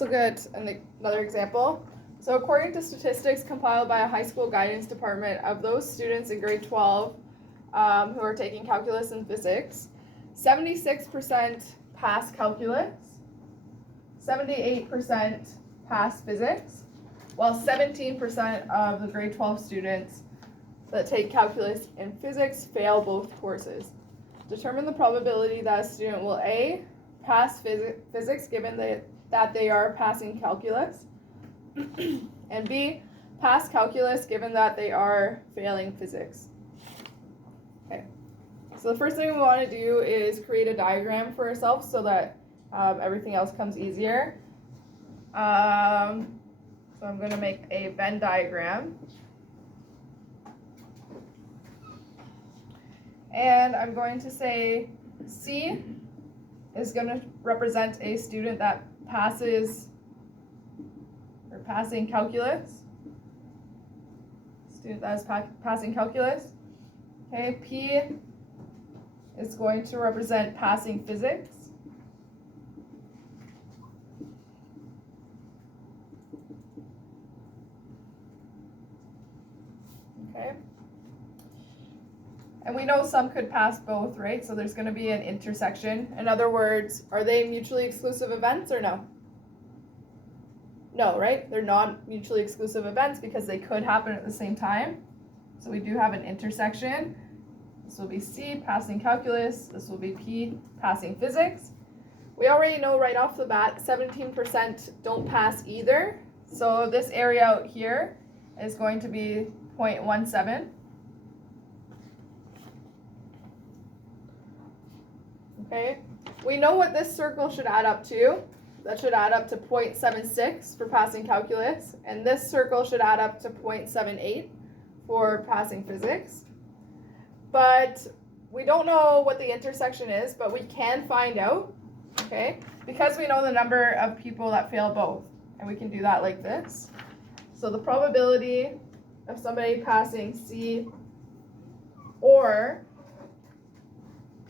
let's look at another example. So according to statistics compiled by a high school guidance department, of those students in grade 12 who are taking calculus and physics, 76% pass calculus, 78% pass physics, while 17% of the grade 12 students that take calculus and physics fail both courses. Determine the probability that a student will A, pass physics given that they are passing calculus, and B, pass calculus given that they are failing physics. Okay, so the first thing we want to do is create a diagram for ourselves so that everything else comes easier. So I'm going to make a Venn diagram. And I'm going to say C is going to represent a student that passes or passing calculus. Student that is passing calculus. Okay, P is going to represent passing physics. Okay. And we know some could pass both, right? So there's going to be an intersection. In other words, are they mutually exclusive events or no? No, right? They're not mutually exclusive events because they could happen at the same time. So we do have an intersection. This will be C, passing calculus. This will be P, passing physics. We already know right off the bat 17% don't pass either. So this area out here is going to be 0.17. Okay, we know what this circle should add up to. That should add up to 0.76 for passing calculus, and this circle should add up to 0.78 for passing physics. But we don't know what the intersection is, but we can find out, okay, because we know the number of people that fail both, and we can do that like this. So the probability of somebody passing C or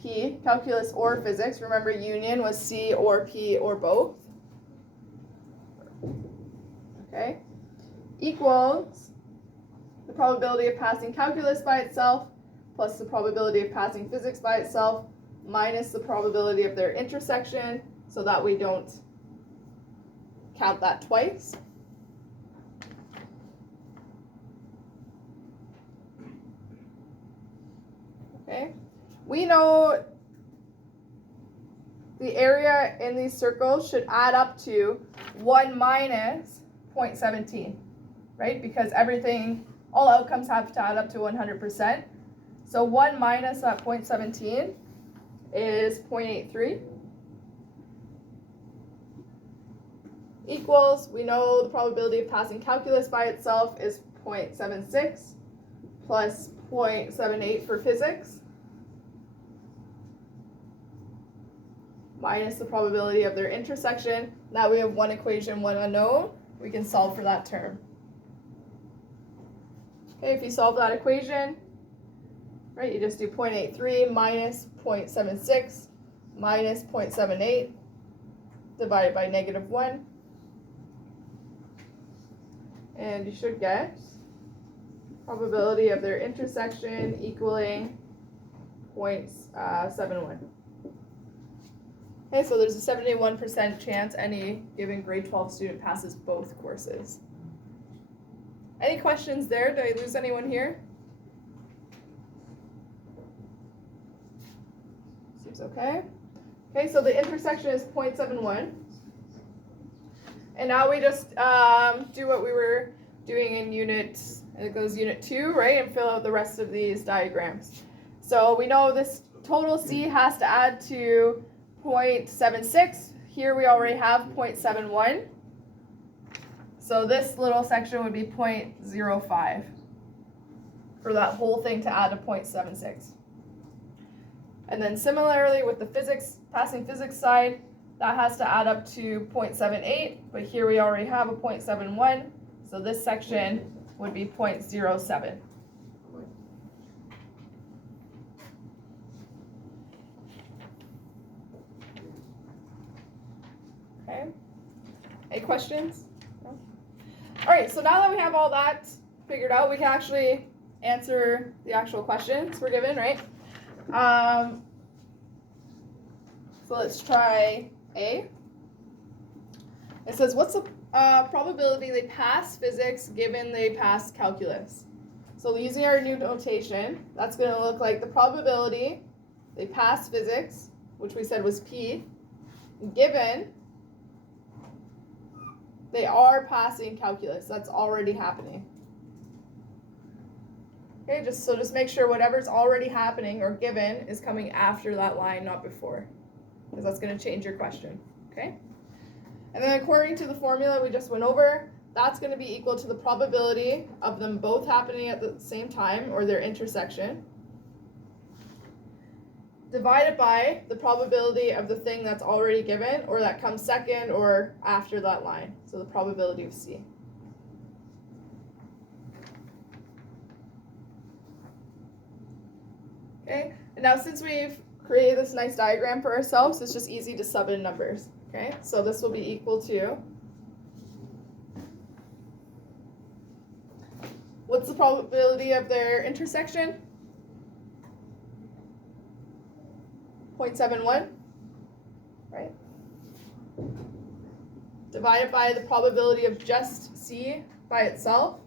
P, calculus or physics, remember union was C or P or both, okay, equals the probability of passing calculus by itself plus the probability of passing physics by itself minus the probability of their intersection so that we don't count that twice. Okay. We know the area in these circles should add up to 1 minus 0.17, right? Because everything, all outcomes have to add up to 100%. So 1 minus that 0.17 is 0.83. Equals, we know the probability of passing calculus by itself is 0.76 plus 0.78 for physics, minus the probability of their intersection. Now we have one equation, one unknown. We can solve for that term. Okay, if you solve that equation, right, you just do 0.83 minus 0.76 minus 0.78 divided by -1. And you should get probability of their intersection equaling 0.71. Okay, so there's a 71% chance any given grade 12 student passes both courses. Any questions there? Did I lose anyone here? Seems okay. Okay, so the intersection is 0.71. And now we just do what we were doing in unit 2, right? And fill out the rest of these diagrams. So we know this total C has to add to 0.76. Here we already have 0.71. So this little section would be 0.05 for that whole thing to add to 0.76. And then similarly with the passing physics side, that has to add up to 0.78, but here we already have a 0.71, so this section would be 0.07. Okay. Any questions? No? All right, so now that we have all that figured out, we can actually answer the actual questions we're given, right? So let's try A. It says, what's the probability they pass physics given they pass calculus? So using our new notation, that's going to look like the probability they pass physics, which we said was P, given they are passing calculus. That's already happening. Okay, just make sure whatever's already happening or given is coming after that line, not before, because that's going to change your question. Okay? And then according to the formula we just went over, that's going to be equal to the probability of them both happening at the same time, or their intersection, divided by the probability of the thing that's already given, or that comes second or after that line. So the probability of C. Okay, and now since we've created this nice diagram for ourselves, it's just easy to sub in numbers. Okay, so this will be equal to, what's the probability of their intersection? 0.71, right? Divided by the probability of just C by itself,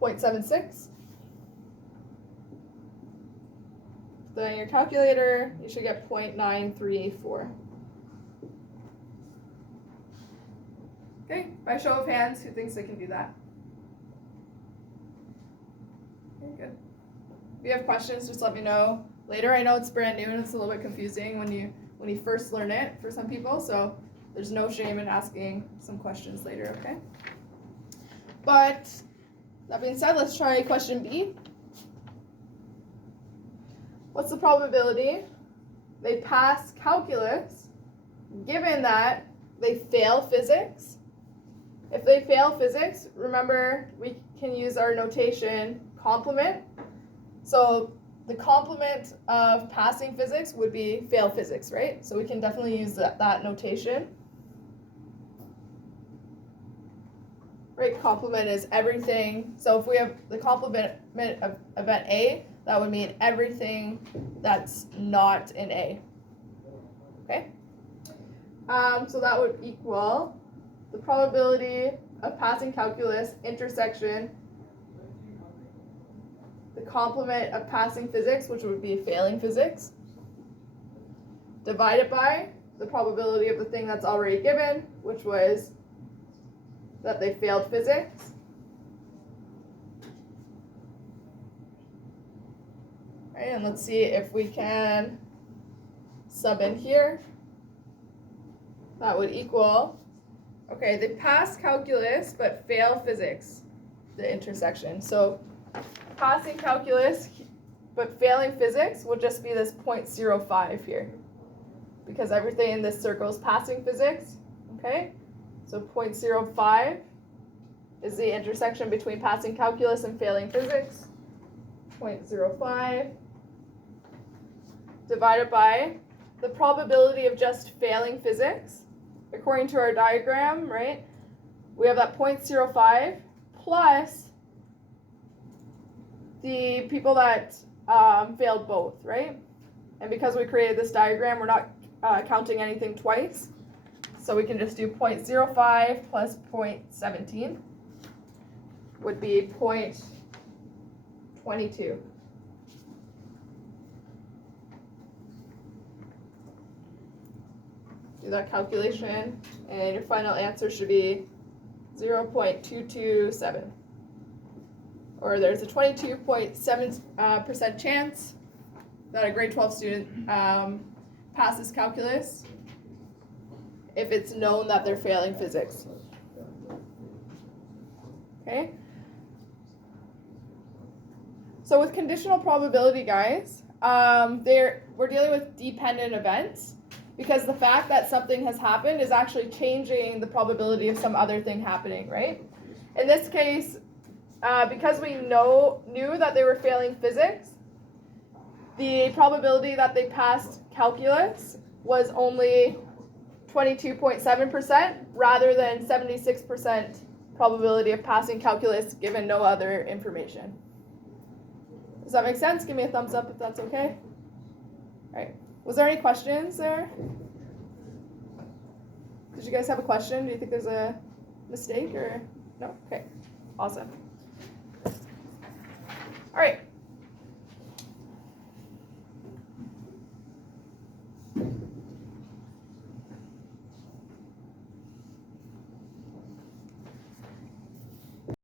0.76. Then your calculator, you should get 0.9384. Okay, by show of hands, who thinks they can do that? Okay, good. If you have questions, just let me know later. I know it's brand new and it's a little bit confusing when you first learn it for some people, so there's no shame in asking some questions later, okay? But that being said, let's try question B. What's the probability they pass calculus given that they fail physics? If they fail physics, remember we can use our notation complement. So the complement of passing physics would be fail physics, right? So we can definitely use that notation. Right, complement is everything. So if we have the complement of event A, that would mean everything that's not in A. Okay? So that would equal the probability of passing calculus intersection the complement of passing physics, which would be failing physics, divided by the probability of the thing that's already given, which was that they failed physics. All right, and let's see if we can sub in here. That would equal, okay, they pass calculus but fail physics, the intersection. So passing calculus but failing physics will just be this 0.05 here, because everything in this circle is passing physics, okay? So 0.05 is the intersection between passing calculus and failing physics. 0.05 divided by the probability of just failing physics. According to our diagram, right, we have that 0.05 plus the people that failed both, right? And because we created this diagram, we're not counting anything twice. So we can just do 0.05 plus 0.17 would be 0.22. Do that calculation, and your final answer should be 0.227. Or there's a 22.7% chance that a grade 12 student passes calculus if it's known that they're failing physics. Okay? So with conditional probability, guys, we're dealing with dependent events, because the fact that something has happened is actually changing the probability of some other thing happening, right? In this case, because we knew that they were failing physics, the probability that they passed calculus was only 22.7% rather than 76% probability of passing calculus given no other information. Does that make sense? Give me a thumbs up if that's okay. All right. Was there any questions there? Did you guys have a question? Do you think there's a mistake or no? Okay. Awesome. All right.